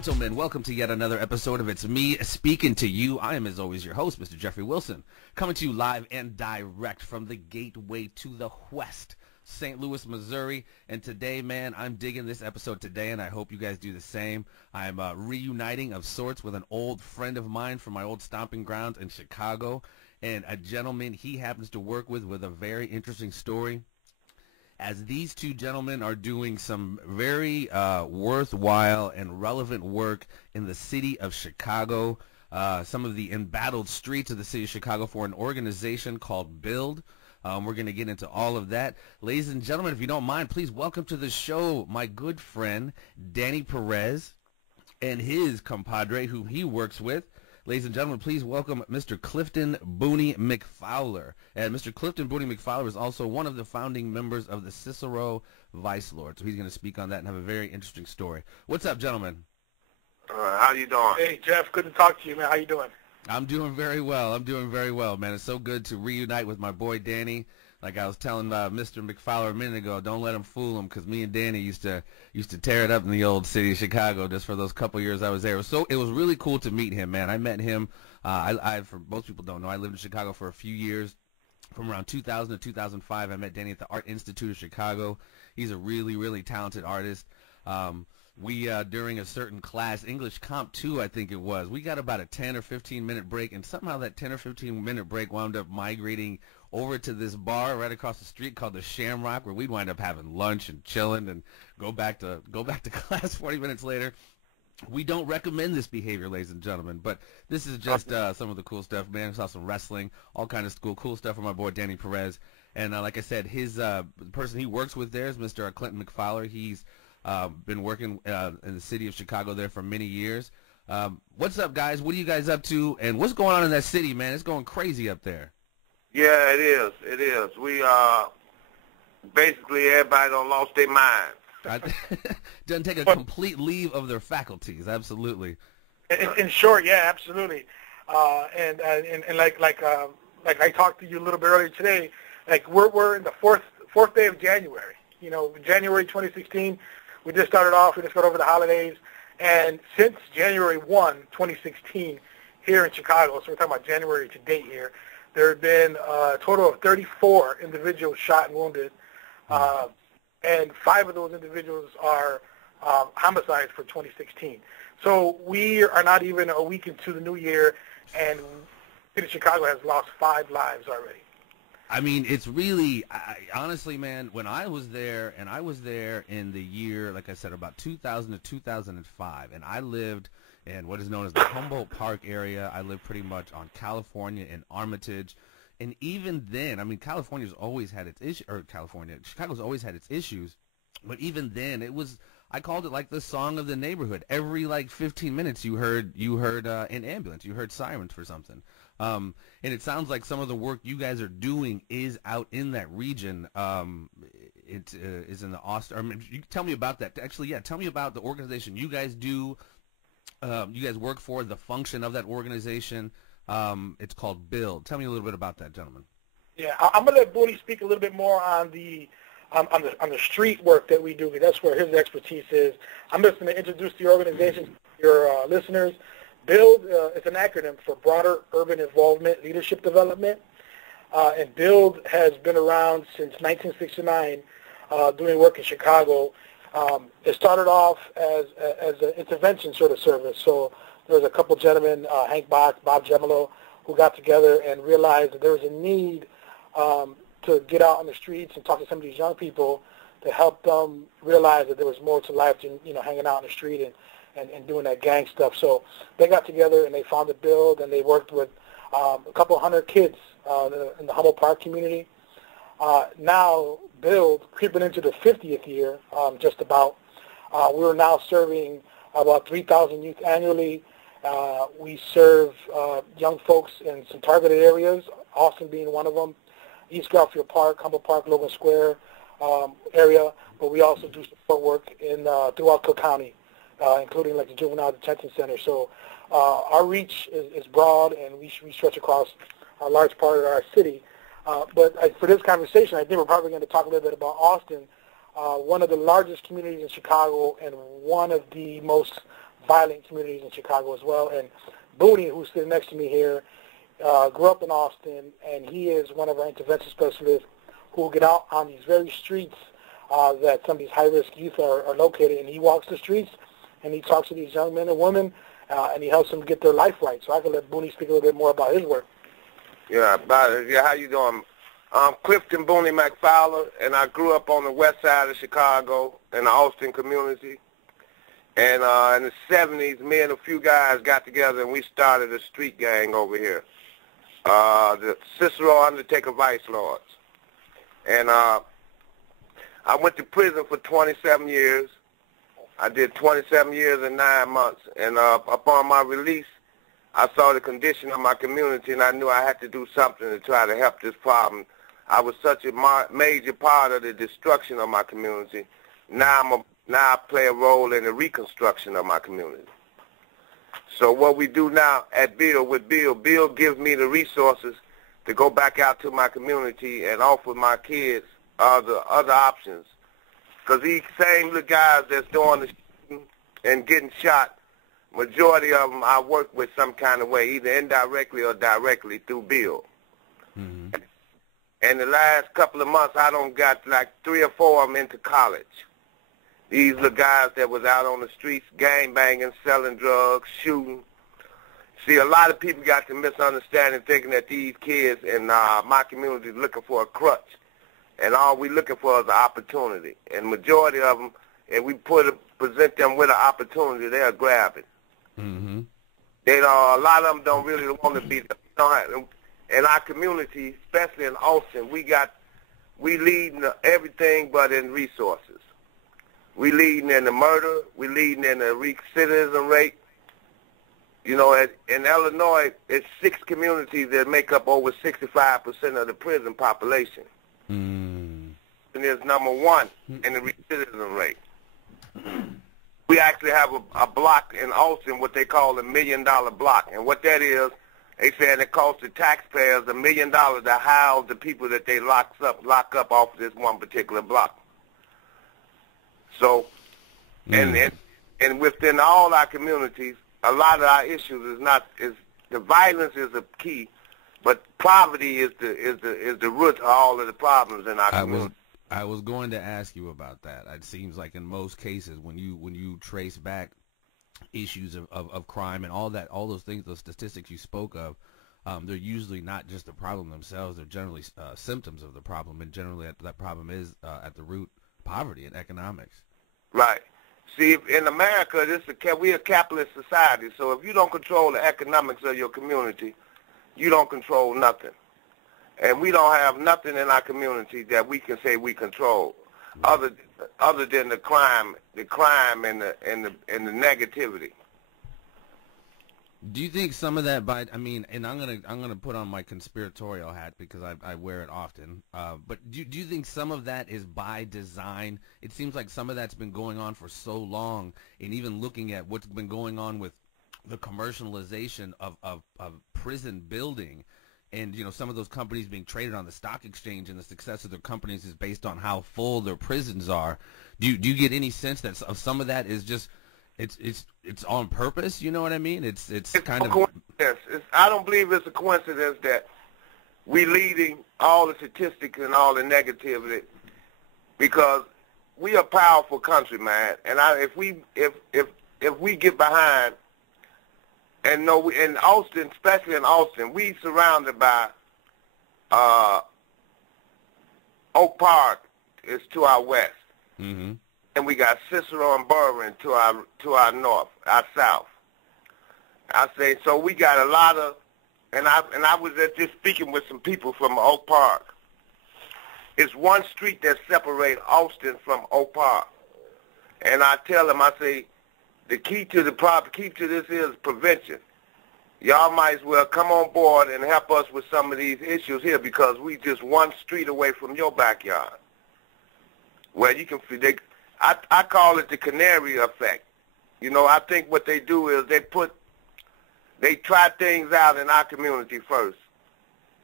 gentlemen, welcome to yet another episode of It's Me Speaking to You. I am, as always, your host, Mr. Jeffrey Wilson, coming to you live and direct from the gateway to the west, St. Louis, Missouri. And today, man, I'm digging this episode today, and I hope you guys do the same. I'm reuniting of sorts with an old friend of mine from my old stomping grounds in Chicago, and a gentleman he happens to work with a very interesting story, as these two gentlemen are doing some very worthwhile and relevant work in the city of Chicago, some of the embattled streets of the city of Chicago, for an organization called B.U.I.L.D. We're going to get into all of that. Ladies and gentlemen, if you don't mind, please welcome to the show my good friend, Danny Perez, and his compadre, who he works with. Ladies and gentlemen, please welcome Mr. Clifton Booney McFowler. And Mr. Clifton Booney McFowler is also one of the founding members of the Cicero Vicelords. So he's going to speak on that and have a very interesting story. What's up, gentlemen? How you doing? Hey, Jeff. Good to talk to you, man. How you doing? I'm doing very well. Man. It's so good to reunite with my boy Danny. Like I was telling Mr. McFowler a minute ago, don't let him fool him, because me and Danny used to tear it up in the old city of Chicago just for those couple years I was there. So it was really cool to meet him, man. I met him. For most people don't know, I lived in Chicago for a few years. From around 2000 to 2005, I met Danny at the Art Institute of Chicago. He's a really, really talented artist. We, during a certain class, English Comp 2, I think it was, we got about a 10 or 15-minute break, and somehow that 10 or 15-minute break wound up migrating over to this bar right across the street called the Shamrock, where we'd wind up having lunch and chilling and go back to class 40 minutes later. We don't recommend this behavior, ladies and gentlemen, but this is just some of the cool stuff, man. I saw some wrestling, all kinds of cool stuff from my boy Danny Perez. And like I said, his the person he works with there is Mr. Clifton McFowler. He's been working in the city of Chicago there for many years. What's up, guys? What are you guys up to? And what's going on in that city, man? It's going crazy up there. Yeah, it is. It is. We basically everybody done lost their mind. Doesn't take a complete leave of their faculties. Absolutely. In short, yeah, absolutely. And like I talked to you a little bit earlier today, like we're in the fourth day of January. You know, January 2016. We just started off. We just got over the holidays, and since January 1, 2016, here in Chicago, so we're talking about January to date here, there have been a total of 34 individuals shot and wounded, and 5 of those individuals are homicides for 2016. So we are not even a week into the new year, and the city of Chicago has lost 5 lives already. I mean, it's really, honestly, man, when I was there, and I was there in the year, like I said, about 2000 to 2005, and I lived in what is known as the Humboldt Park area. I lived pretty much on California and Armitage. And even then, I mean, Chicago's always had its issues. But even then, it was, I called it like the song of the neighborhood. Every like 15 minutes, you heard an ambulance, you heard sirens for something. And it sounds like some of the work you guys are doing is out in that region. It is in the Austin. I mean, you tell me about that. Actually, yeah, tell me about the organization you guys do. You guys work for, the function of that organization. It's called B.U.I.L.D. Tell me a little bit about that, gentlemen. Yeah, I'm gonna let Booney speak a little bit more on the street work that we do, because that's where his expertise is. I'm just going to introduce the organization to your listeners. B.U.I.L.D. is an acronym for Broader Urban Involvement Leadership Development, and B.U.I.L.D. has been around since 1969, doing work in Chicago. It started off as an intervention sort of service. So there was a couple gentlemen, Hank Bach, Bob Gemolo, who got together and realized that there was a need to get out on the streets and talk to some of these young people to help them realize that there was more to life than, you know, hanging out on the street and doing that gang stuff. So they got together and they founded B.U.I.L.D. and they worked with a couple hundred kids in the Humboldt Park community. Now B.U.I.L.D. creeping into the 50th year, just about. We're now serving about 3,000 youth annually. We serve young folks in some targeted areas, Austin being one of them, East Garfield Park, Humboldt Park, Logan Square area, but we also do support work in throughout Cook County, including like the Juvenile Detention Center. So our reach is broad, and we stretch across a large part of our city. But for this conversation, I think we're probably going to talk a little bit about Austin, one of the largest communities in Chicago and one of the most violent communities in Chicago as well. And Booney, who's sitting next to me here, grew up in Austin, and he is one of our intervention specialists who will get out on these very streets that some of these high-risk youth are located. And he walks the streets, and he talks to these young men and women, and he helps them get their life right. So I can let Booney speak a little bit more about his work. Yeah, how you doing? I'm Clifton Booney McFowler, and I grew up on the west side of Chicago in the Austin community. And in the 70s, me and a few guys got together, and we started a street gang over here, the Cicero Vicelords. And I went to prison for 27 years. I did 27 years and 9 months. And upon my release, I saw the condition of my community, and I knew I had to do something to try to help this problem. I was such a major part of the destruction of my community. Now I play a role in the reconstruction of my community. So what we do now at B.U.I.L D gives me the resources to go back out to my community and offer my kids other options. Because these same little guys that's doing the shooting and getting shot, majority of them I work with some kind of way, either indirectly or directly through B.U.I.L D. Mm-hmm. And the last couple of months, I done got like 3 or 4 of them into college. These little guys that was out on the streets, gang banging, selling drugs, shooting. See, a lot of people got the misunderstanding thinking that these kids in my community are looking for a crutch. And all we looking for is an opportunity. And majority of them, if we present them with an opportunity, they'll grab it. Mm-hmm. A lot of them don't really want to be in our community, especially in Austin, we lead in everything but in resources. We leading in the murder. We leading in the recidivism rate. You know, in Illinois, it's 6 communities that make up over 65% of the prison population. Mm. And it's number 1 in the recidivism rate. We actually have a block in Austin, what they call a $1 million block. And what that is, they said it costs the taxpayers $1 million to house the people that they lock up off this one particular block. So, and within all our communities, a lot of our issues is the violence is a key, but poverty is the root of all of the problems in our community. I was going to ask you about that. It seems like in most cases, when you trace back issues of crime and all those things, those statistics you spoke of, they're usually not just the problem themselves. They're generally symptoms of the problem, and generally that problem is at the root poverty and economics. Right. See, in America, we're a capitalist society, so if you don't control the economics of your community, you don't control nothing. And we don't have nothing in our community that we can say we control, other than the crime and the negativity. Do you think some of that and I'm gonna put on my conspiratorial hat because I wear it often. But do you think some of that is by design? It seems like some of that's been going on for so long, and even looking at what's been going on with the commercialization of prison building, and some of those companies being traded on the stock exchange, and the success of their companies is based on how full their prisons are. Do you get any sense that some of that is just it's on purpose? You know what I mean? It's kind of coincidence. I don't believe it's a coincidence that we leading all the statistics and all the negativity, because we a powerful country, man. And if we get behind, and in Austin, especially in Austin, we surrounded by Oak Park is to our west. Mm-hmm. And we got Cicero and Bourbon to our north, our south. I say, so we got a lot of, and I was just speaking with some people from Oak Park. It's one street that separates Austin from Oak Park. And I tell them, I say, the key to this is prevention. Y'all might as well come on board and help us with some of these issues here, because we just one street away from your backyard. Where you can, I call it the canary effect. I think what they do is they try things out in our community first.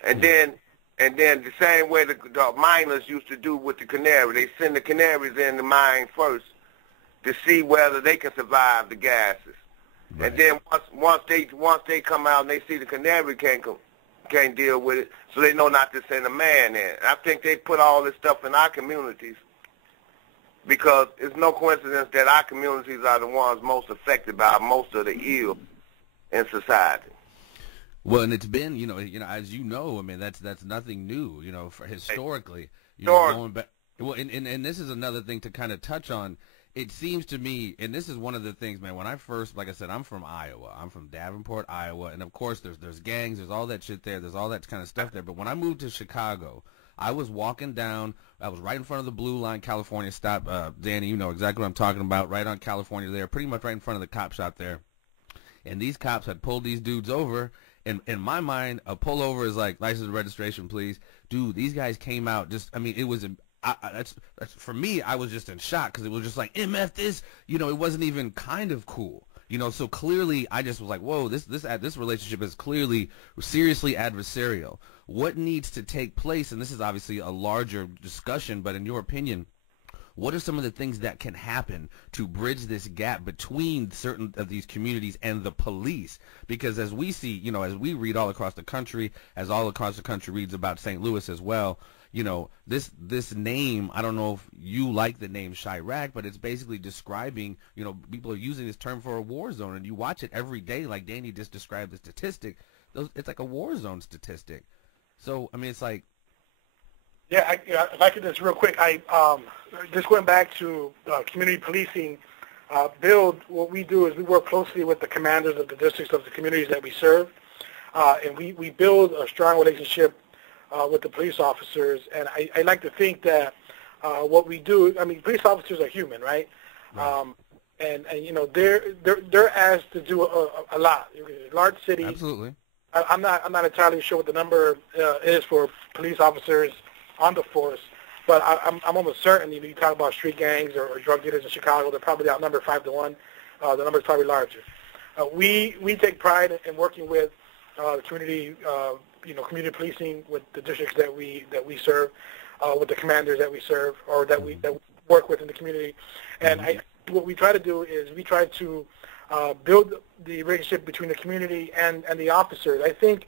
And then the same way the miners used to do with the canary, they send the canaries in the mine first to see whether they can survive the gases. Right. And then once they come out and they see the canary can't deal with it, so they know not to send a man in. And I think they put all this stuff in our communities because it's no coincidence that our communities are the ones most affected by most of the ill in society. Well, and it's been, as you know, I mean, that's nothing new, for historically, going back. Well, and this is another thing to kind of touch on. It seems to me, and this is one of the things, man, when I first, like I said, I'm from Iowa. I'm from Davenport, Iowa, and of course there's gangs, there's all that shit there, there's all that kind of stuff there. But when I moved to Chicago, I was walking down, I was right in front of the Blue Line California stop. Danny, you know exactly what I'm talking about, right on California there, pretty much right in front of the cop shop there. And these cops had pulled these dudes over. And in my mind, a pullover is like, license and registration, please. Dude, these guys came out just, I mean, it was, that's for me, I was just in shock because it was just like, MF this, it wasn't even kind of cool. So clearly I just was like, whoa, this relationship is clearly seriously adversarial. What needs to take place, and this is obviously a larger discussion, but in your opinion, what are some of the things that can happen to bridge this gap between certain of these communities and the police? Because as we see, as we read all across the country, as all across the country reads about St. Louis as well, this name, I don't know if you like the name Chirac, but it's basically describing, people are using this term for a war zone, and you watch it every day, like Danny just described the statistic. It's like a war zone statistic. So, I mean, it's like, yeah, if I could just real quick, just going back to community policing, B.U.I.L.D, what we do is we work closely with the commanders of the districts of the communities that we serve, and we build a strong relationship with the police officers. And I like to think that what we do, I mean, police officers are human, right? And they're asked to do a lot. Large cities. Absolutely. I'm not entirely sure what the number is for police officers on the force, but I'm almost certain you talk about street gangs or drug dealers in Chicago, they're probably outnumbered 5-1. The number is probably larger. We take pride in working with the community, community policing with the districts that we serve, with the commanders that we serve or that we work with in the community. And what we try to do is we try to build the relationship between the community and the officers. I think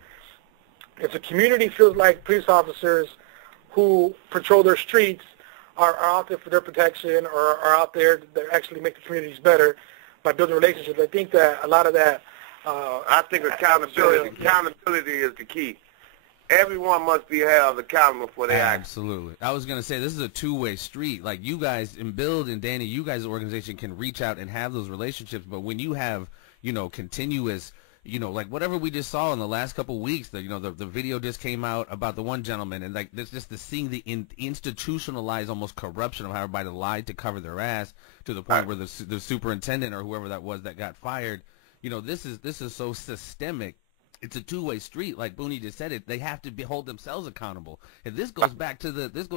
if the community feels like police officers who patrol their streets are out there for their protection or are out there to actually make the communities better by building relationships, I think that a lot of that... I think accountability is the key. Everyone must be held accountable for their actions. Absolutely. I was going to say, this is a two-way street. Like, you guys, in B.U.I.L.D. and Danny, you guys' organization can reach out and have those relationships, but when you have, continuous... like whatever we just saw in the last couple of weeks, the video just came out about the one gentleman, and like this, just seeing the institutionalized almost corruption of how everybody lied to cover their ass to the point where the superintendent or whoever that was that got fired, this is so systemic. It's a two-way street, like Booney just said it. They have to hold themselves accountable. And this goes back to this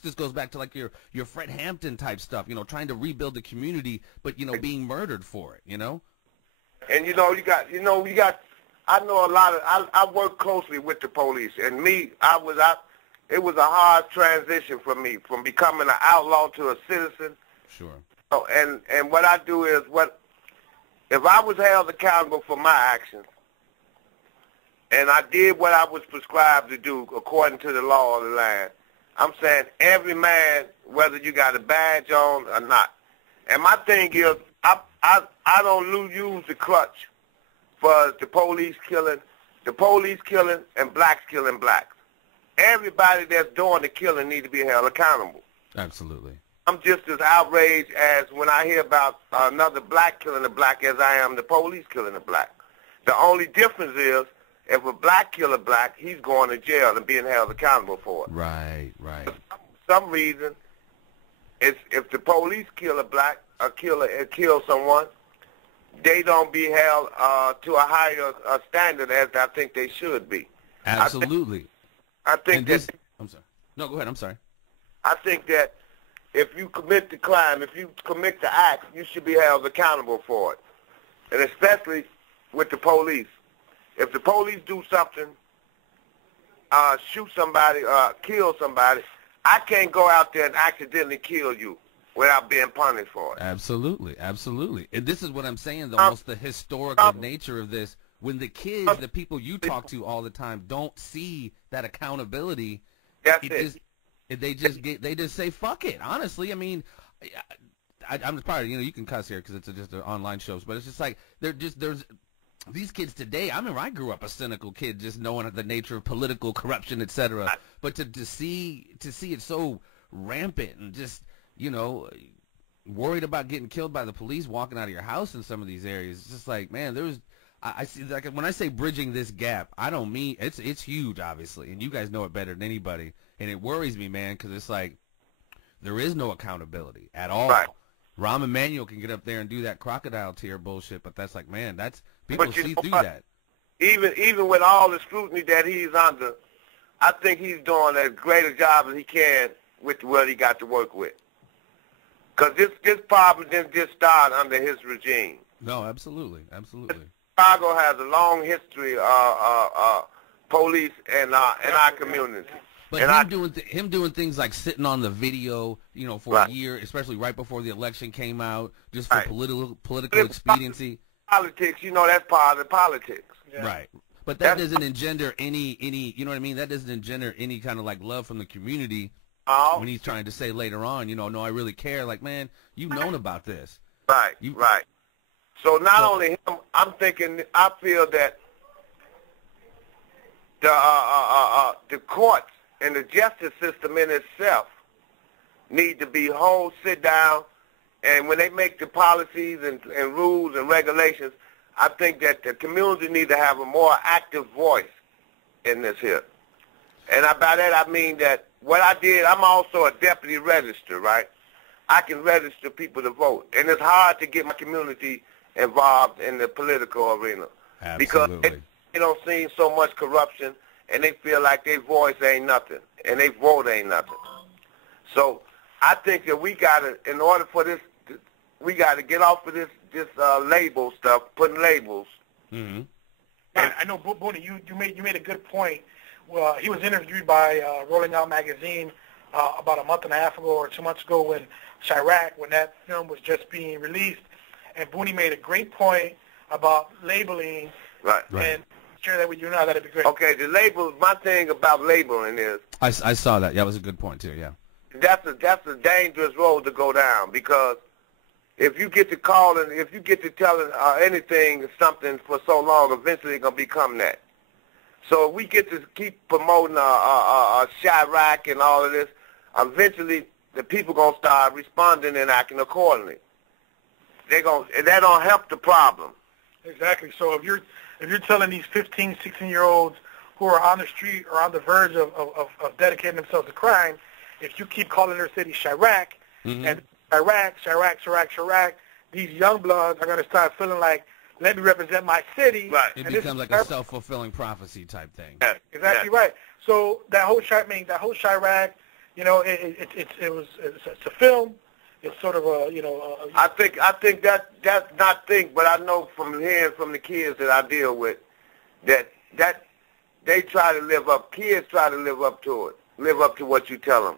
just goes back to like your Fred Hampton type stuff, trying to rebuild the community, but being murdered for it, And I know a lot of, I work closely with the police, and it was a hard transition for me from becoming an outlaw to a citizen. Sure. So, and what I do is, if I was held accountable for my actions, and I did what I was prescribed to do according to the law of the land, I'm saying every man, whether you got a badge on or not. And my thing is, I don't use the crutch for the police killing and blacks killing blacks. Everybody that's doing the killing need to be held accountable. Absolutely. I'm just as outraged as when I hear about another black killing a black as I am the police killing a black. The only difference is if a black kill a black, he's going to jail and being held accountable for it. Right. For some reason, if the police kill a black or kill someone, they don't be held to a higher standard as I think they should be. Absolutely. I think that... I'm sorry. No, go ahead. I'm sorry. I think that if you commit the crime, if you commit the act, you should be held accountable for it. And especially with the police. If the police do something, shoot somebody, kill somebody, I can't go out there and accidentally kill you. without being punished for it. Absolutely, absolutely. And this is what I'm saying, almost the historical nature of this. When the kids, the people you talk to all the time, don't see that accountability, they just say fuck it. Honestly, I mean, I'm probably, you can cuss here because it's just an online show, but it's just like there's these kids today. I remember I grew up a cynical kid, just knowing the nature of political corruption, etc. But to see it so rampant and just worried about getting killed by the police walking out of your house in some of these areas, it's just like, man, I see, like, when I say bridging this gap, I don't mean it's huge, obviously, and you guys know it better than anybody, and it worries me, man, because it's like there is no accountability at all. Right. Rahm Emanuel can get up there and do that crocodile tear bullshit, but that's like, man, that's people see through that. Even with all the scrutiny that he's under, I think he's doing as great a job as he can with what he got to work with. Because this problem didn't just start under his regime. No, absolutely, absolutely. Chicago has a long history of police in our community. But him doing things like sitting on the video, for right. a year, especially right before the election came out, just for right. political expediency. Politics, that's part of the politics. Yeah. Right. But that doesn't engender any, you know what I mean? That doesn't engender any kind of like love from the community when he's trying to say later on, no, I really care. Like, man, you've known about this. Right, right. So not only him, I feel that the courts and the justice system in itself need to sit down, and when they make the policies and rules and regulations, I think that the community need to have a more active voice in this here. And by that I mean that what I did, I'm also a deputy registrar, right? I can register people to vote, and it's hard to get my community involved in the political arena. Absolutely. Because they don't see so much corruption, and they feel like their voice ain't nothing, and their vote ain't nothing. So I think that we got to, in order for this, we got to get off of this label stuff, putting labels. Mm-hmm. I know, Booney, you made a good point. Well, he was interviewed by Rolling Out magazine about a month and a half ago or 2 months ago when Chirac, when that film was just being released, and Booney made a great point about labeling. Right. And share that with you now. That'd be great. Okay, the label. My thing about labeling is I saw that. Yeah, that was a good point too. Yeah. That's a dangerous road to go down, because if you get to calling, if you get to telling anything something for so long, eventually it's gonna become that. So if we get to keep promoting Chirac and all of this, eventually the people gonna start responding and acting accordingly. That don't help the problem. Exactly. So if you're telling these 15, 16-year-olds who are on the street or on the verge of dedicating themselves to crime, if you keep calling their city Chirac, mm-hmm. and Chirac, these young bloods are going to start feeling like, let me represent my city. Right. It becomes like a self-fulfilling prophecy type thing. Yeah. Exactly right. So that whole Chirac, it's a film. It's sort of I think that's not but I know from hearing from the kids that I deal with that they try to live up. Kids try to live up to it. Live up to what you tell them.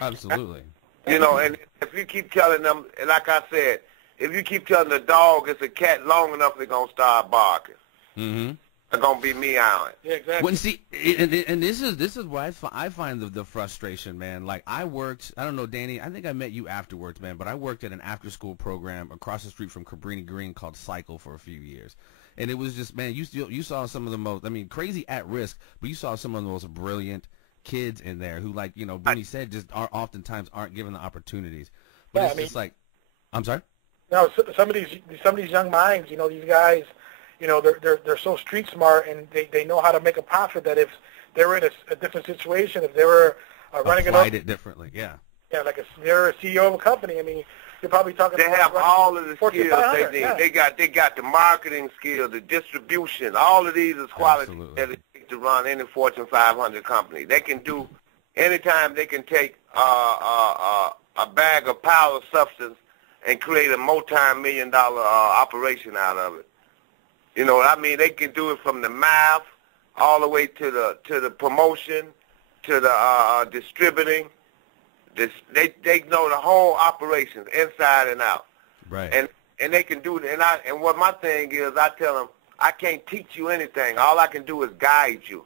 Absolutely. And if you keep telling them, and like I said, if you keep telling the dog it's a cat long enough, they're gonna start barking. Mm-hmm. They're gonna be meowing. Yeah, exactly. When see, and this is where I find the frustration, man. Like I don't know, Danny. I think I met you afterwards, man. But I worked at an after-school program across the street from Cabrini Green called Cycle for a few years, and it was just, man, you saw some of the most, crazy at risk, but you saw some of the most brilliant kids in there who, like, Booney said, just oftentimes aren't given the opportunities. But just like, I'm sorry. No, some of these young minds, these guys, they're so street smart, and they know how to make a profit. That if they were in a different situation, if they were running it differently, yeah, like they're a CEO of a company. You're probably talking. They have all of the skills they need. Yeah. They got the marketing skills, the distribution. All of these is quality that it takes to run any Fortune 500 company. They can do anytime. They can take a bag of powder substance and create a multi-million-dollar operation out of it. You know what I mean? They can do it from the math all the way to the promotion, to the distributing. They know the whole operations inside and out. Right. And they can do it. And what my thing is, I tell them, I can't teach you anything. All I can do is guide you.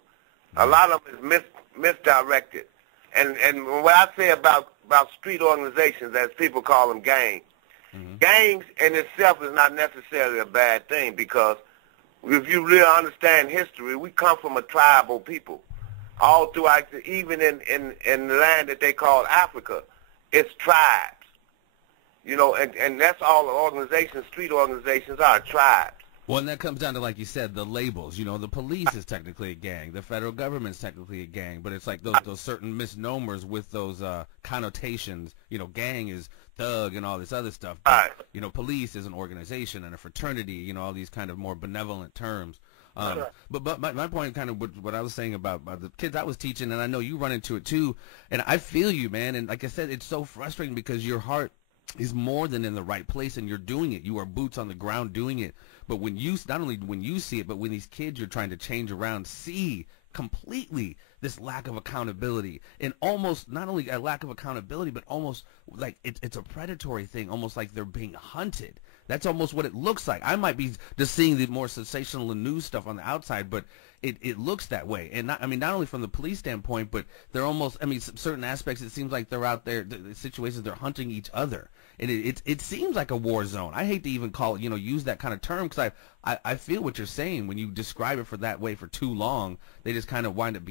A lot of them is misdirected. And what I say about street organizations, as people call them, gangs. Gangs in itself is not necessarily a bad thing, because if you really understand history, we come from a tribal people. All throughout, even in the land that they call Africa, it's tribes. You know, and that's all the organizations, street organizations are, tribes. Well, and that comes down to, like you said, the labels. You know, the police is technically a gang. The federal government's technically a gang. But it's like those certain misnomers with those connotations. You know, gang is thug and all this other stuff. But, you know, police is an organization and a fraternity, you know, all these kind of more benevolent terms. But my point, kind of what I was saying about the kids I was teaching, and I know you run into it too, and I feel you, man. And like I said, it's so frustrating because your heart is more than in the right place, and you're doing it. You are boots on the ground doing it. But when you, not only when you see it, but when these kids you're trying to change around see completely this lack of accountability, and almost not only a lack of accountability, but almost like it's a predatory thing, almost like they're being hunted. That's almost what it looks like. I might be just seeing the more sensational news stuff on the outside, but it looks that way. And not only from the police standpoint, but they're almost, certain aspects, it seems like they're out there, the situations, they're hunting each other. And it seems like a war zone. I hate to even call it, use that kind of term, because I feel what you're saying. When you describe it for that way for too long, they just kind of wind up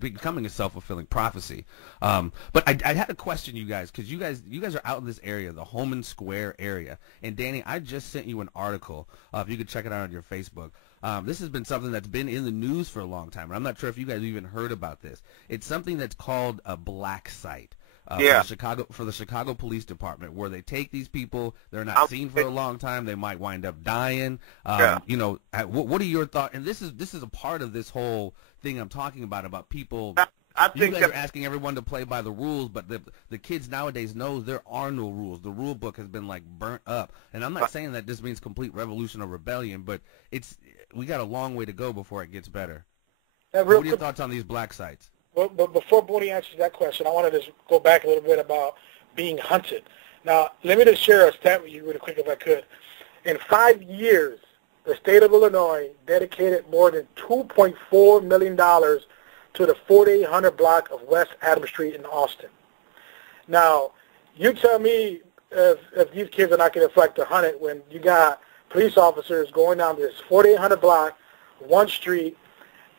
becoming a self-fulfilling prophecy. But I had a question, you guys, because you guys are out in this area, the Holman Square area. And Danny, I just sent you an article. If you could check it out on your Facebook. This has been something that's been in the news for a long time, and I'm not sure if you guys even heard about this. It's something that's called a black site. For the Chicago Police Department, where they take these people, they're not seen for a long time, they might wind up dying. What are your thoughts? And this is a part of this whole thing I'm talking about people. I think you guys are asking everyone to play by the rules, but the kids nowadays know there are no rules. The rule book has been like burnt up, and I'm not saying that this means complete revolution or rebellion, but we got a long way to go before it gets better. What are your thoughts on these black sites? Well, but before Booney answers that question, I wanted to go back a little bit about being hunted. Now, let me just share a stat with you really quick if I could. In 5 years, the state of Illinois dedicated more than $2.4 million to the 4800 block of West Adams Street in Austin. Now, you tell me if these kids are not getting affected or hunted when you got police officers going down this 4800 block, one street,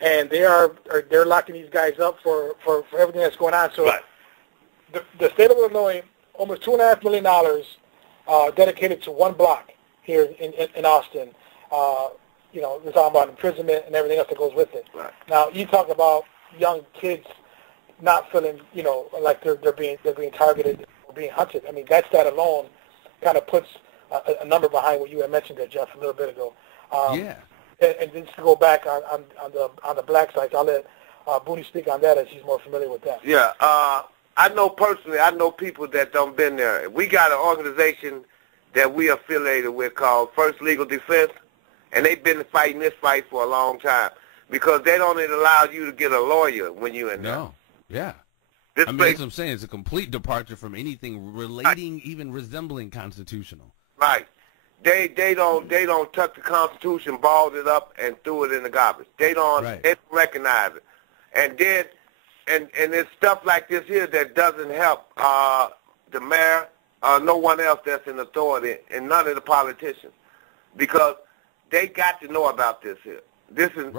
and they're locking these guys up for everything that's going on. So the state of Illinois, almost $2.5 million dedicated to one block here in Austin. We're talking about imprisonment and everything else that goes with it. Right. Now, you talk about young kids not feeling, like they're being targeted or being hunted. That stat alone kind of puts a number behind what you had mentioned there, Jeff, a little bit ago. And just to go back on the black sites, I'll let Booney speak on that as he's more familiar with that. Yeah, I know personally, people that don't been there. We got an organization that we affiliated with called First Legal Defense, and they've been fighting this fight for a long time because they don't even allow you to get a lawyer when you're in there. No, yeah. That's what I'm saying. It's a complete departure from anything relating, even resembling constitutional. Right. They don't tuck the Constitution, balled it up, and threw it in the garbage. They don't recognize it. And then and there's stuff like this here that doesn't help the mayor, no one else that's in authority, and none of the politicians, because they got to know about this here. This is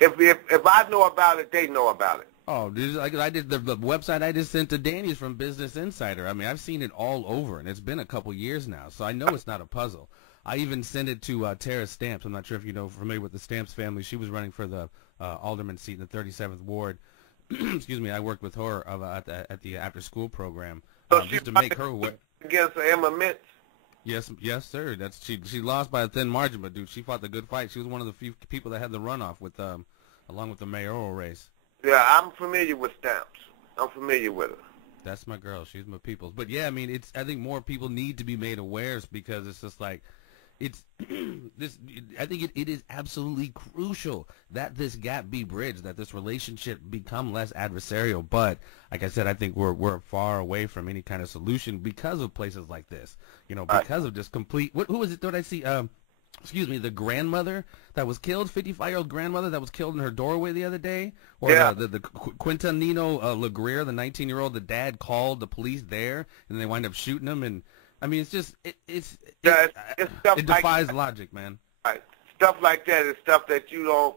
if I know about it, they know about it. Oh, I did the website I just sent to Danny's from Business Insider. I've seen it all over, and it's been a couple years now, so I know it's not a puzzle. I even sent it to Tara Stamps. I'm not sure if familiar with the Stamps family. She was running for the alderman seat in the 37th Ward. Excuse me. I worked with her at the after-school program just to make her aware. Against Emma Mintz. Yes, sir. She lost by a thin margin, but dude, she fought the good fight. She was one of the few people that had the runoff with along with the mayoral race. Yeah, I'm familiar with Stamps. I'm familiar with her. That's my girl. She's my people's. But yeah, I think more people need to be made aware because it's just like, it's this. I think it is absolutely crucial that this gap be bridged, that this relationship become less adversarial. But like I said, I think we're far away from any kind of solution because of places like this. You know, because of just complete. Who was it that I see? Excuse me, the grandmother that was killed, 55-year-old grandmother that was killed in her doorway the other day, or the Quintanino Legrier, the 19-year-old. The dad called the police there, and they wind up shooting him. And I mean, it's just it's stuff it defies like logic, man. Right. Stuff like that is stuff that you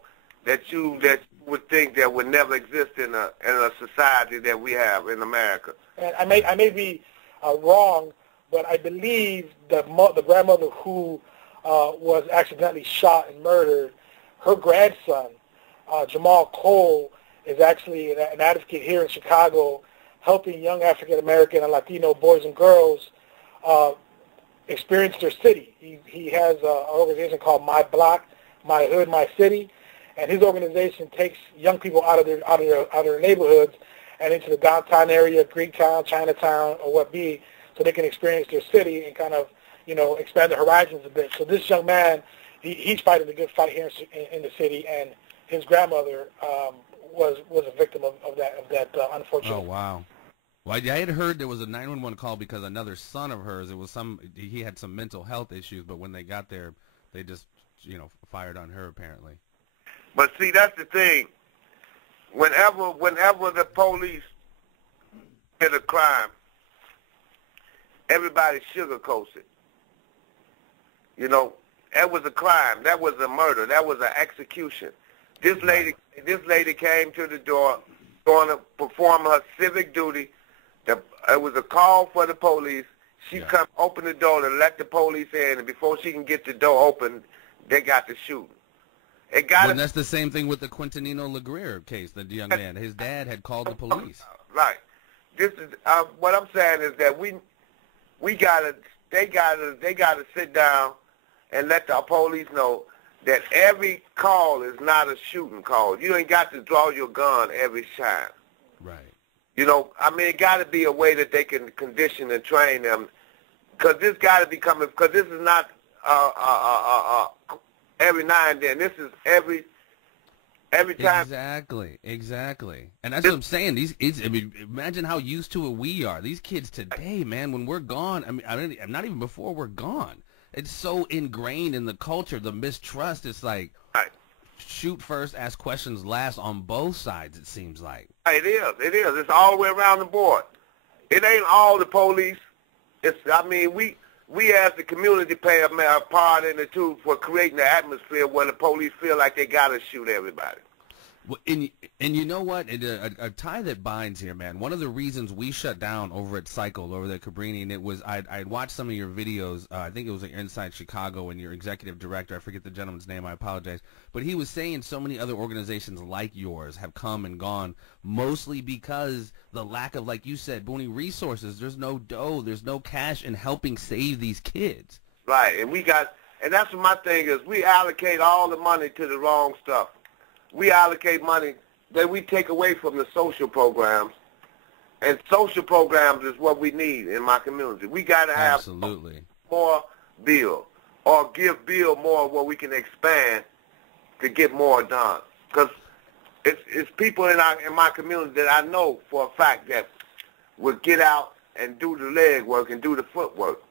would think that would never exist in a society that we have in America. And I may be wrong, but I believe the grandmother who was accidentally shot and murdered, her grandson, Jamal Cole, is actually an advocate here in Chicago, helping young African American and Latino boys and girls experience their city. He has an organization called My Block, My Hood, My City, and his organization takes young people out of their neighborhoods and into the downtown area, Greektown, Chinatown, or what be, so they can experience their city and kind of, you know, expand their horizons a bit. So this young man, he's fighting a good fight here in the city, and his grandmother was a victim of that unfortunate. Oh, wow. Well, I had heard there was a 911 call because another son of hers, he had some mental health issues, but when they got there, they just, you know, fired on her apparently. But see, that's the thing. Whenever the police did a crime, everybody sugarcoats it. You know, that was a crime. That was a murder. That was an execution. This lady came to the door, going to perform her civic duty. It was a call for the police. She come open the door to let the police in, and before she can get the door open, they got the shooting. And that's the same thing with the Quintanino Legrier case, the young man. His dad had called the police. Right. This is what I'm saying is that they gotta sit down and let the police know that every call is not a shooting call. You ain't got to draw your gun every time. Right. You know, I mean, it got to be a way that they can condition and train them, because this got to be coming. Because this is not every now and then. This is every time. Exactly. And that's what I'm saying. I mean, imagine how used to it we are. These kids today, man, when we're gone, I mean, not even before we're gone. It's so ingrained in the culture, the mistrust. It's like shoot first, ask questions last on both sides, it seems like. It is. It's all the way around the board. It ain't all the police. I mean, we as the community play a part in it too, for creating the atmosphere where the police feel like they got to shoot everybody. Well, and you know what? A tie that binds here, man. One of the reasons we shut down over at Cycle, over at Cabrini, and it was I'd watched some of your videos. I think it was Inside Chicago, and your executive director, I forget the gentleman's name, I apologize. But he was saying so many other organizations like yours have come and gone, mostly because the lack of, like you said, Booney, resources. There's no dough, there's no cash in helping save these kids. Right, and that's what my thing is. We allocate all the money to the wrong stuff. We allocate money that we take away from the social programs, and social programs is what we need in my community. We got to have more B.U.I.L., or give B.U.I.L. more where we can expand to get more done. Because it's people in my community that I know for a fact that would get out and do the leg work and do the footwork.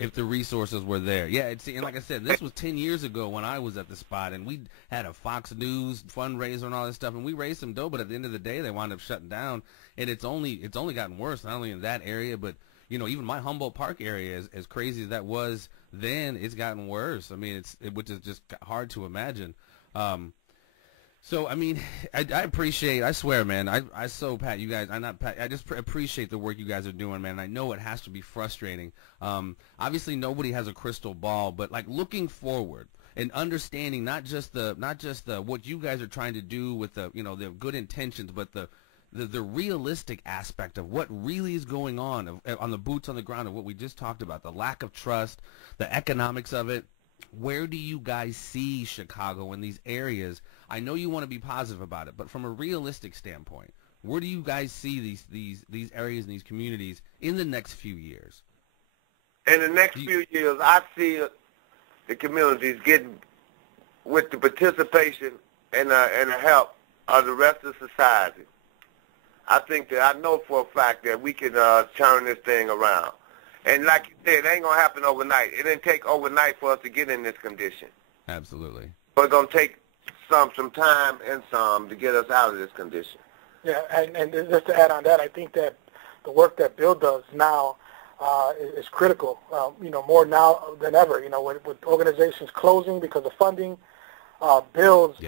If the resources were there. Yeah, and like I said, this was 10 years ago when I was at the spot, and we had a Fox News fundraiser and all this stuff, and we raised some dough, but at the end of the day, they wound up shutting down, and it's only gotten worse, not only in that area, but, you know, even my Humboldt Park area, as crazy as that was then, it's gotten worse. I mean, which is just hard to imagine. So, I mean, I appreciate, I swear, man, I so, Pat, you guys, I just appreciate the work you guys are doing, man. I know it has to be frustrating. Obviously, nobody has a crystal ball, but, like, looking forward and understanding not just the what you guys are trying to do with the, you know, the good intentions, but the realistic aspect of what really is going on the boots on the ground, of what we just talked about, the lack of trust, the economics of it. Where do you guys see Chicago in these areas? I know you want to be positive about it, but from a realistic standpoint, where do you guys see these areas and these communities in the next few years? In the next few years, I see the communities getting with the participation and the help of the rest of society. I think that I know for a fact that we can turn this thing around. And like you said, it ain't going to happen overnight. It didn't take overnight for us to get in this condition. Absolutely. But it's going to take some time and some to get us out of this condition. Yeah, and just to add on that, I think that the work that B.U.I.L.D does now is critical, more now than ever. With organizations closing because of funding, B.U.I.L.D,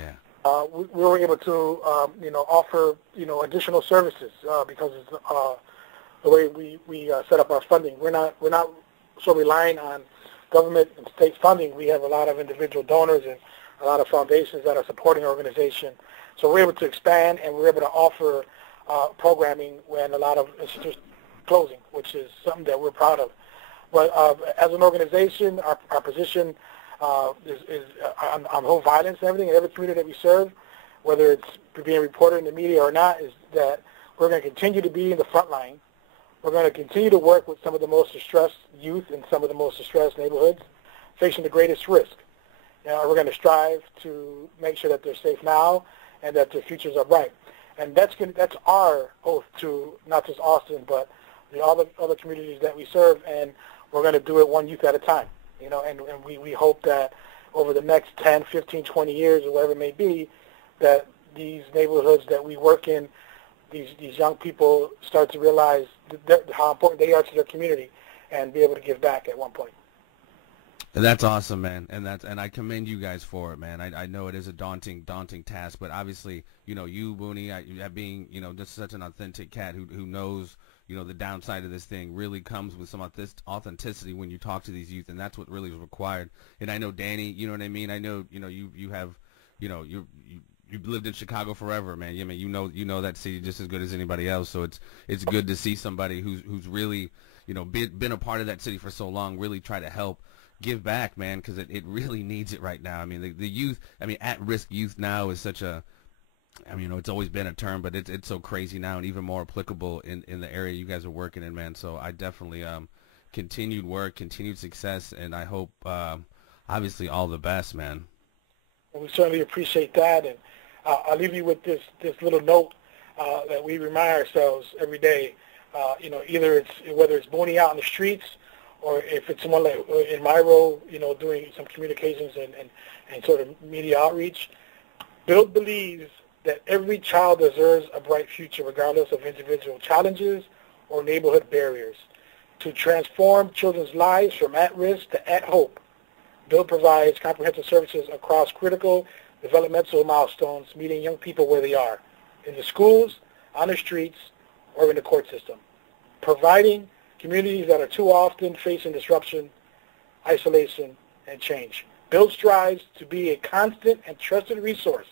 we were able to, offer, additional services because of the way we set up our funding. We're not so relying on government and state funding. We have a lot of individual donors and a lot of foundations that are supporting our organization. So we're able to expand, and we're able to offer programming when a lot of institutions are closing, which is something that we're proud of. But as an organization, our position is on whole violence and everything in every community that we serve, whether it's being reported in the media or not, is that we're going to continue to be in the front line. We're going to continue to work with some of the most distressed youth in some of the most distressed neighborhoods facing the greatest risk. We're going to strive to make sure that they're safe now and that their futures are bright. And that's our oath to not just Austin, but the other communities that we serve, and we're going to do it one youth at a time. And we hope that over the next 10, 15, 20 years, or whatever it may be, that these neighborhoods that we work in, these young people start to realize how important they are to their community and be able to give back at one point. That's awesome, man, and I commend you guys for it, man. I know it is a daunting task, but obviously, you, Booney, being, just such an authentic cat who knows, the downside of this thing really comes with some authenticity when you talk to these youth, and that's what really is required. And I know Danny, you know what I mean. I know, you have, you've lived in Chicago forever, man. You know that city just as good as anybody else. So it's good to see somebody who's really, been a part of that city for so long, really try to help. Give back, man, because it really needs it right now. I mean, the youth, at-risk youth now is such a, it's always been a term, but it's so crazy now and even more applicable in the area you guys are working in, man. So I definitely continued work, continued success, and I hope, obviously, all the best, man. Well, we certainly appreciate that, and I'll leave you with this little note that we remind ourselves every day. Whether it's Booney out in the streets, or if it's someone like in my role, doing some communications and sort of media outreach, B.U.I.L.D believes that every child deserves a bright future regardless of individual challenges or neighborhood barriers. To transform children's lives from at-risk to at-hope, B.U.I.L.D provides comprehensive services across critical developmental milestones, meeting young people where they are, in the schools, on the streets, or in the court system, providing communities that are too often facing disruption, isolation, and change. B.U.I.L.D strives to be a constant and trusted resource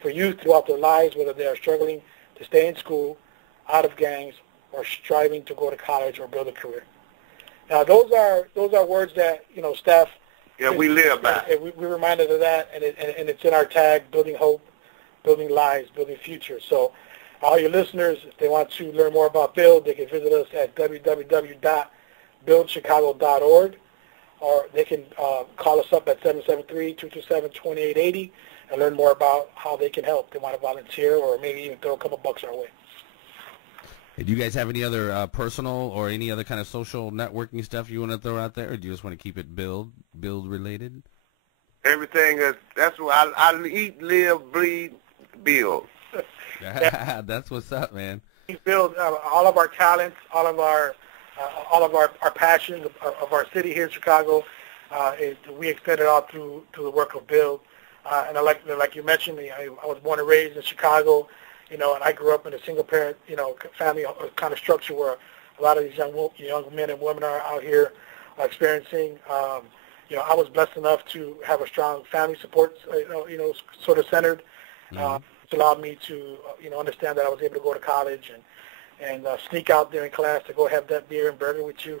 for youth throughout their lives, whether they are struggling to stay in school, out of gangs, or striving to go to college or build a career. Now, those are words that staff. Yeah, we live by. We're reminded of that, and it's in our tag: building hope, building lives, building future. So. All your listeners, if they want to learn more about B.U.I.L.D, they can visit us at www.buildchicago.org, or they can call us up at 773-227-2880 and learn more about how they can help. They want to volunteer or maybe even throw a couple bucks our way. Hey, do you guys have any other personal or any other kind of social networking stuff you want to throw out there, or do you just want to keep it B.U.I.L.D related? Everything that's what I eat, live, breathe, build. That's what's up, man. We build all of our talents, all of our passions of our city here in Chicago. We extend it out to the work of B.U.I.L.D. And like you mentioned, I was born and raised in Chicago, and I grew up in a single parent, family kind of structure where a lot of these young men and women are out here experiencing. I was blessed enough to have a strong family support, sort of centered. It allowed me to, understand that I was able to go to college and sneak out there in class to go have that beer and burger with you.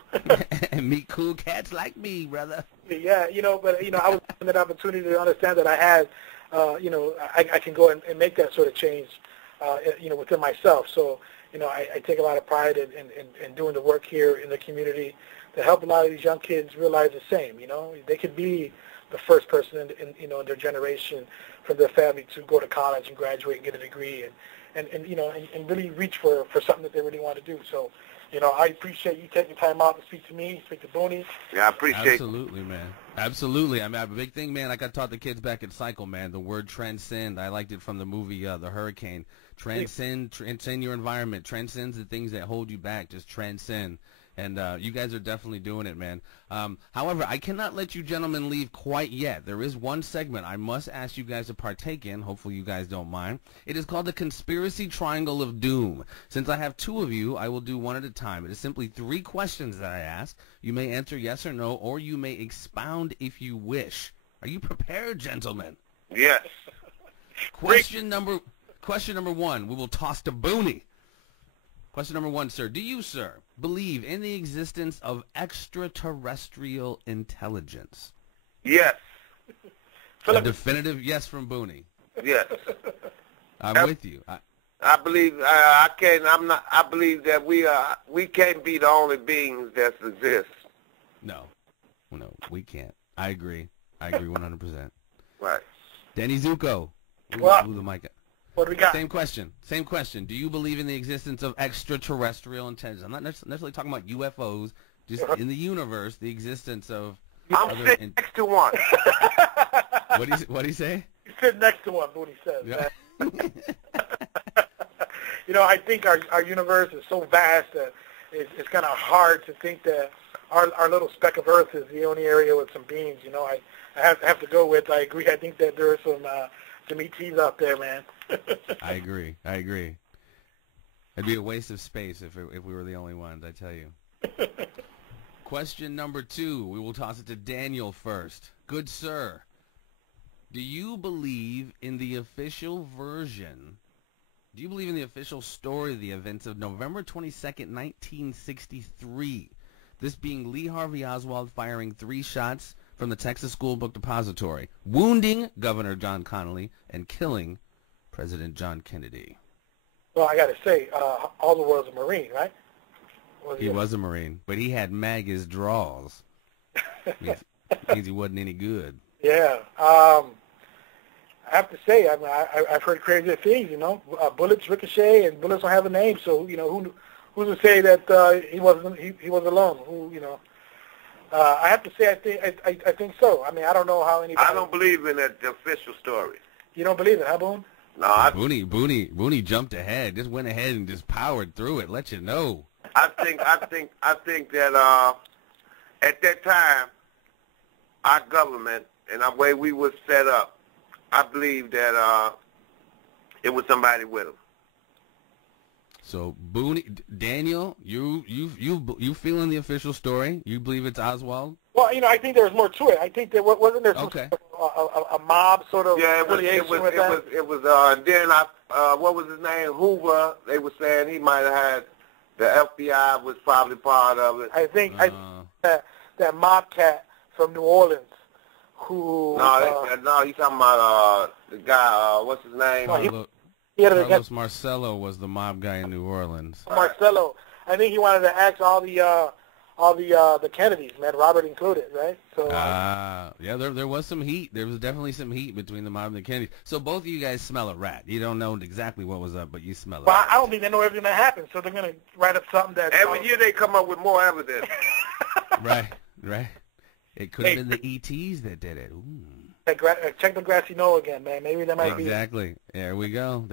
And meet cool cats like me, brother. Yeah, but I was given that opportunity to understand that I had, I can go and make that sort of change, within myself. So, I take a lot of pride in doing the work here in the community to help a lot of these young kids realize the same. They could be the first person in their generation from their family to go to college and graduate and get a degree and really reach for something that they really want to do. So, I appreciate you taking time out to speak to me, speak to Booney. Yeah, I appreciate it. Absolutely, man. Absolutely. I mean, a big thing, man, like I taught the kids back at Cycle, man, the word transcend. I liked it from the movie The Hurricane. Transcend your environment. Transcends the things that hold you back. Just transcend. And you guys are definitely doing it, man. However, I cannot let you gentlemen leave quite yet. There is one segment I must ask you guys to partake in. Hopefully you guys don't mind. It is called the Conspiracy Triangle of Doom. Since I have two of you, I will do one at a time. It is simply 3 questions that I ask. You may answer yes or no, or you may expound if you wish. Are you prepared, gentlemen? Yes. Question number 1, we will toss to Booney. Question number 1, sir. Do you, sir, believe in the existence of extraterrestrial intelligence? Yes. A definitive yes from Booney. Yes. I'm with you. I believe I can't. I'm not. I believe that we can't be the only beings that exist. No, we can't. I agree 100%. Right. Danny Zuko. Well, Ooh, the mic. What do we got? Same question. Do you believe in the existence of extraterrestrial intelligence? I'm not necessarily talking about UFOs, just in the universe, the existence of... I'm sitting next to one. What'd he say? You sit next to one, Booney says. Yeah. I think our universe is so vast that it's kind of hard to think that our little speck of Earth is the only area with some beings. I have to go with, I agree. I think that there are some ETs out there, man. I agree. It'd be a waste of space if we were the only ones, I tell you. Question number 2. We will toss it to Daniel first. Good sir, do you believe in the official version? Do you believe in the official story of the events of November 22nd, 1963? This being Lee Harvey Oswald firing 3 shots from the Texas School Book Depository, wounding Governor John Connally and killing President John Kennedy. Well, I got to say, Oswald was a Marine, right? He was a Marine, but he had MAGA's draws. means he wasn't any good. Yeah. I have to say, I mean, I've heard crazy things, bullets ricochet and bullets don't have a name, so, who's to say that he was alone? I have to say, I think so. I mean, I don't know how anybody... I don't believe in the official story. You don't believe it, huh, Boone? No, Booney jumped ahead. Just went ahead and just powered through it. Let you know. I think that at that time, our government and the way we were set up, I believe that it was somebody with them. So Booney, Daniel, you feeling the official story? You believe it's Oswald? Well, I think there's more to it. I think there wasn't there some sort of a mob sort of affiliation with that? It was then what was his name? Hoover. They were saying he might have had the FBI was probably part of it. I think that mob cat from New Orleans who no, he's talking about the guy. What's his name? Carlos Marcello was the mob guy in New Orleans. Marcello. I think he wanted to axe all the Kennedys, man, Robert included, right? So yeah, there was some heat. There was definitely some heat between the mob and the Kennedys. So both of you guys smell a rat. You don't know exactly what was up, but you smell it. Well, I don't think they know everything that happened, so they're going to write up something that... Every year they come up with more evidence. Right. It could have been the ETs that did it. Ooh. Check the grassy knoll again, man. Maybe that might be... Exactly. There we go.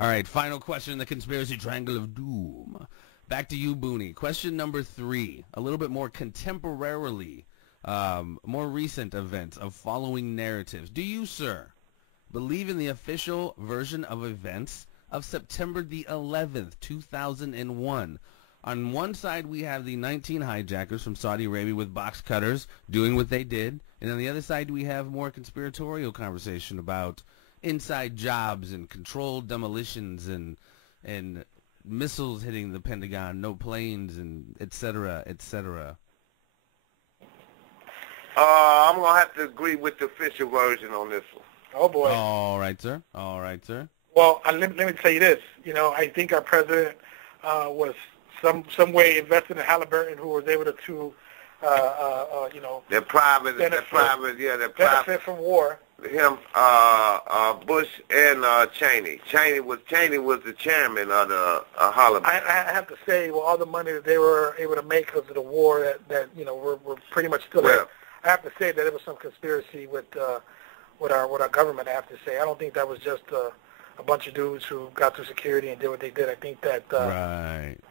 All right, final question in the Conspiracy Triangle of Doom. Back to you, Booney. Question number 3. A little bit more contemporarily, more recent events of following narratives. Do you, sir, believe in the official version of events of September the 11th, 2001? On one side, we have the 19 hijackers from Saudi Arabia with box cutters doing what they did. And on the other side, we have more conspiratorial conversation about inside jobs and controlled demolitions and missiles hitting the Pentagon, no planes, and et cetera, et cetera. I'm going to have to agree with the official version on this one. Oh, boy. All right, sir. Well, let me tell you this. I think our president was some way invested in Halliburton, who was able to They're private. Benefit from war. Him, Bush and Cheney. Cheney was the chairman of the Hollywood. I have to say, well, all the money that they were able to make because of the war that we're pretty much still there. I have to say that it was some conspiracy with our government. I have to say, I don't think that was just a bunch of dudes who got through security and did what they did. I think that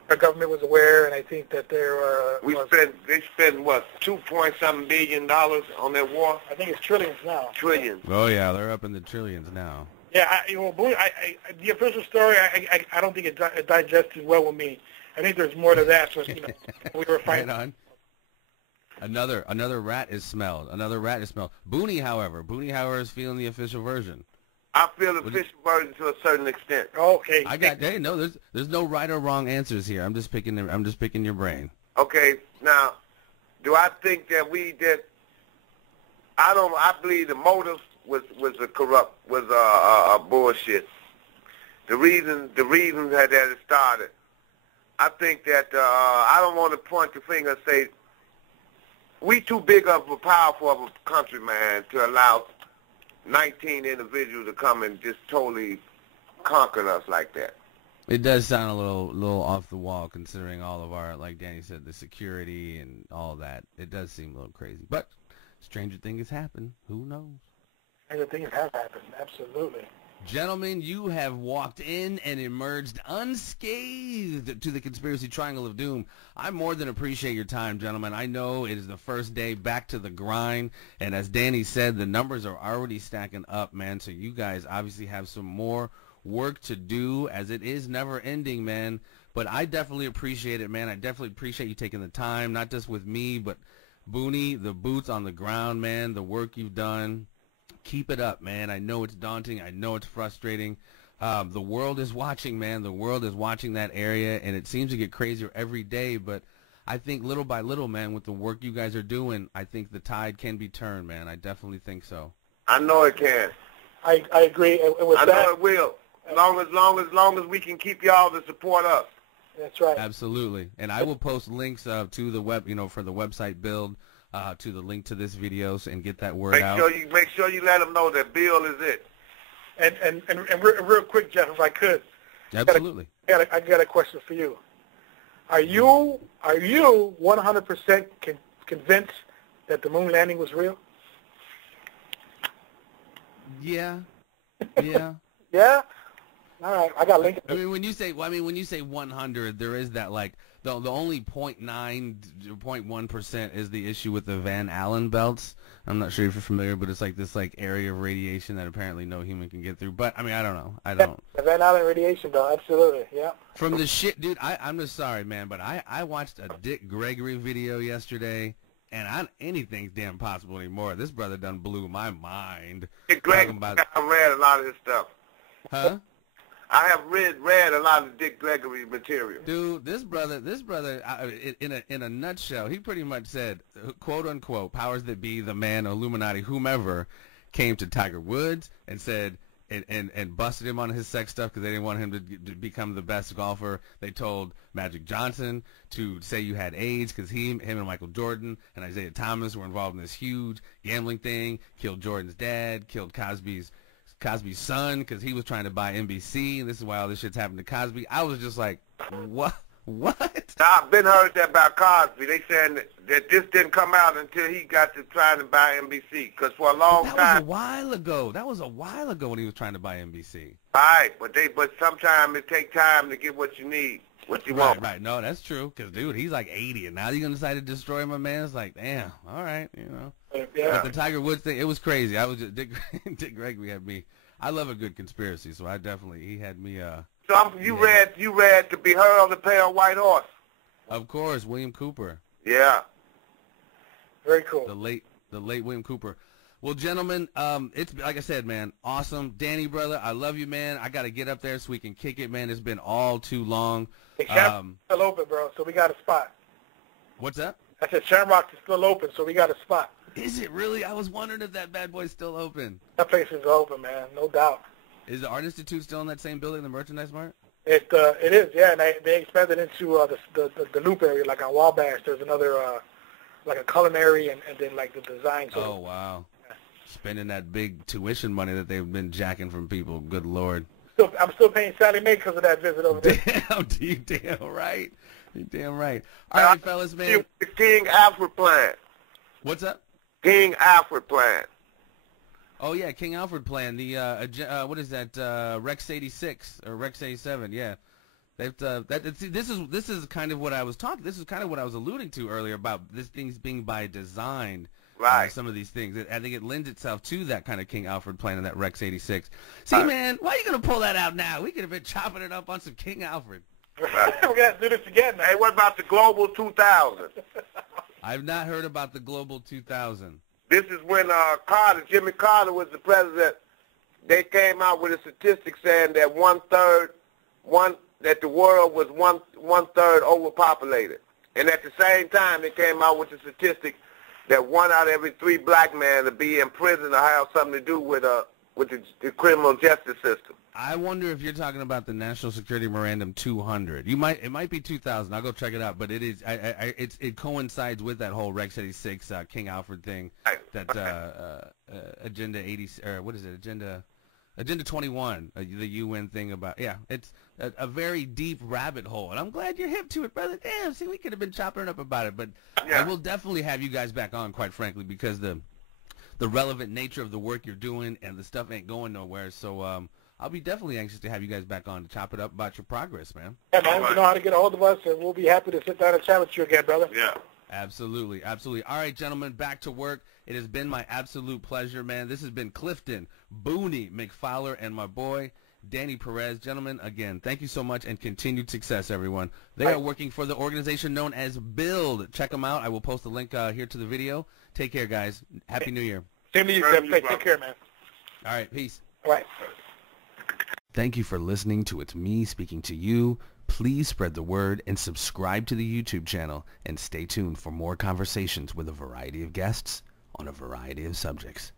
our government was aware, and I think that they spent what, $2.something billion on that war? I think it's trillions now. Trillions. Oh yeah, they're up in the trillions now. Yeah, the official story, I don't think it digested well with me. I think there's more to that. So we were fighting. Right on. Another rat is smelled. Booney, however, is feeling the official version. I feel the official version to a certain extent. Okay. There's no right or wrong answers here. I'm just picking your brain. Okay. Now, do I think that I believe the motive was a bullshit. The reason that it started. I think that I don't want to point the finger and say we too big of a powerful of a country, man, to allow 19 individuals to come and just totally conquer us like that. It does sound a little off the wall, considering all of our, like Danny said, the security and all that. It does seem a little crazy, but stranger things happen. Who knows? Stranger things have happened. Absolutely. Gentlemen, you have walked in and emerged unscathed to the Conspiracy Triangle of Doom. I more than appreciate your time, gentlemen. I know it is the first day back to the grind, and as Danny said, the numbers are already stacking up, man, so you guys obviously have some more work to do, as it is never ending, man. But I definitely appreciate it, man. I definitely appreciate you taking the time, not just with me, but Booney, the boots on the ground, man, the work you've done. Keep it up, man. I know it's daunting. I know it's frustrating. The world is watching, man. The world is watching that area, and it seems to get crazier every day. But I think little by little, man, with the work you guys are doing, I think the tide can be turned, man. I definitely think so. I know it can. I agree. And with I know it will. As long as we can keep y'all to support us. That's right. Absolutely. And I will post links to the web, for the website build. To the link to this video and get that word out. Make sure you let them know that Bill is it. And real quick, Jeff, if I could. Absolutely. I got a question for you. Are you 100% convinced that the moon landing was real? Yeah. Yeah. All right, I got Lincoln. I mean, when you say 100, there is that, like, the only 0.1% is the issue with the Van Allen belts. I'm not sure if you're familiar, but it's like this area of radiation that apparently no human can get through. But I mean, I don't know. The Van Allen radiation belt, absolutely, yeah. From the shit, dude. I'm just sorry, man, but I watched a Dick Gregory video yesterday, and anything's damn possible anymore. This brother done blew my mind. Dick Gregory, I read a lot of his stuff. Huh? I have read a lot of Dick Gregory material. Dude, this brother, in a nutshell, he pretty much said, quote unquote, powers that be, the man, Illuminati, whomever, came to Tiger Woods and said, and busted him on his sex stuff because they didn't want him to become the best golfer. They told Magic Johnson to say you had AIDS because him and Michael Jordan and Isaiah Thomas were involved in this huge gambling thing, killed Jordan's dad, killed Cosby's son because he was trying to buy NBC, and this is why all this shit's happened to Cosby. I was just like, what? I've been heard that about Cosby. They saying that this didn't come out until he got to trying to buy NBC, because for a long time. That was a while ago. That was a while ago when he was trying to buy NBC. All right, but sometimes it takes time to get what you need, what you want. Right. No, that's true. Because, dude, he's like 80, and now you're going to decide to destroy my man? It's like, damn, all right, Yeah. But the Tiger Woods thing, it was crazy. I was just, Dick Gregory had me. I love a good conspiracy, so he had me. So you read To Be Heard on the Pale White Horse. Of course, William Cooper. Yeah. Very cool. The late William Cooper. Well, gentlemen, it's like I said, man, awesome. Danny, brother, I love you, man. I got to get up there so we can kick it, man. It's been all too long. The Shamrock's still open, bro, so we got a spot. What's that? I said Shamrock is still open, so we got a spot. Is it really? I was wondering if that bad boy's still open. That place is open, man, no doubt. Is the Art Institute still in that same building, the Merchandise Mart? It is, yeah, and they expanded into the Loop area, like on Wabash. There's another like a culinary and then like the design. Oh, wow. Spending that big tuition money that they've been jacking from people. Good Lord. I'm still paying Sally Mae because of that visit over there. Damn right. You're damn right. All right, fellas, man. The King Alfred plan. What's up? King Alfred plan. Oh yeah, King Alfred plan. The what is that? Rex 86 or Rex 87? Yeah. This is kind of what I was talking. This is kind of what I was alluding to earlier about this things being by design. Right. Some of these things. I think it lends itself to that kind of King Alfred plan and that Rex 86. See, man, why are you gonna pull that out now? We could have been chopping it up on some King Alfred. We're gonna do this again, man. Hey, what about the Global 2000? I've not heard about the Global 2000. This is when Jimmy Carter was the president. They came out with a statistic saying that that the world was one third overpopulated, and at the same time they came out with a statistic that 1 out of every 3 black men to be in prison or have something to do with the criminal justice system. I wonder if you're talking about the National Security Memorandum 200. It might be 2000. I'll go check it out. But it is. It coincides with that whole Rex 86 King Alfred thing. That Agenda 80 or what is it? Agenda 21. The UN thing about It's a very deep rabbit hole, and I'm glad you're hip to it, brother. Damn. See, we could have been chopping it up about it, but I will definitely have you guys back on, quite frankly, because the relevant nature of the work you're doing and the stuff ain't going nowhere. So I'll be definitely anxious to have you guys back on to chop it up about your progress, man. Yeah, man, you know how to get a hold of us, and we'll be happy to sit down and chat with you again, brother. Yeah. Absolutely, absolutely. All right, gentlemen, back to work. It has been my absolute pleasure, man. This has been Clifton, Booney, McFowler, and my boy, Danny Perez. Gentlemen, again, thank you so much, and continued success, everyone. They are working for the organization known as B.U.I.L.D. Check them out. I will post a link here to the video. Take care, guys. Happy New Year. Same to you, Steph. Take care, man. All right, peace. All right. Thank you for listening to It's Me Speaking to You. Please spread the word and subscribe to the YouTube channel, and stay tuned for more conversations with a variety of guests on a variety of subjects.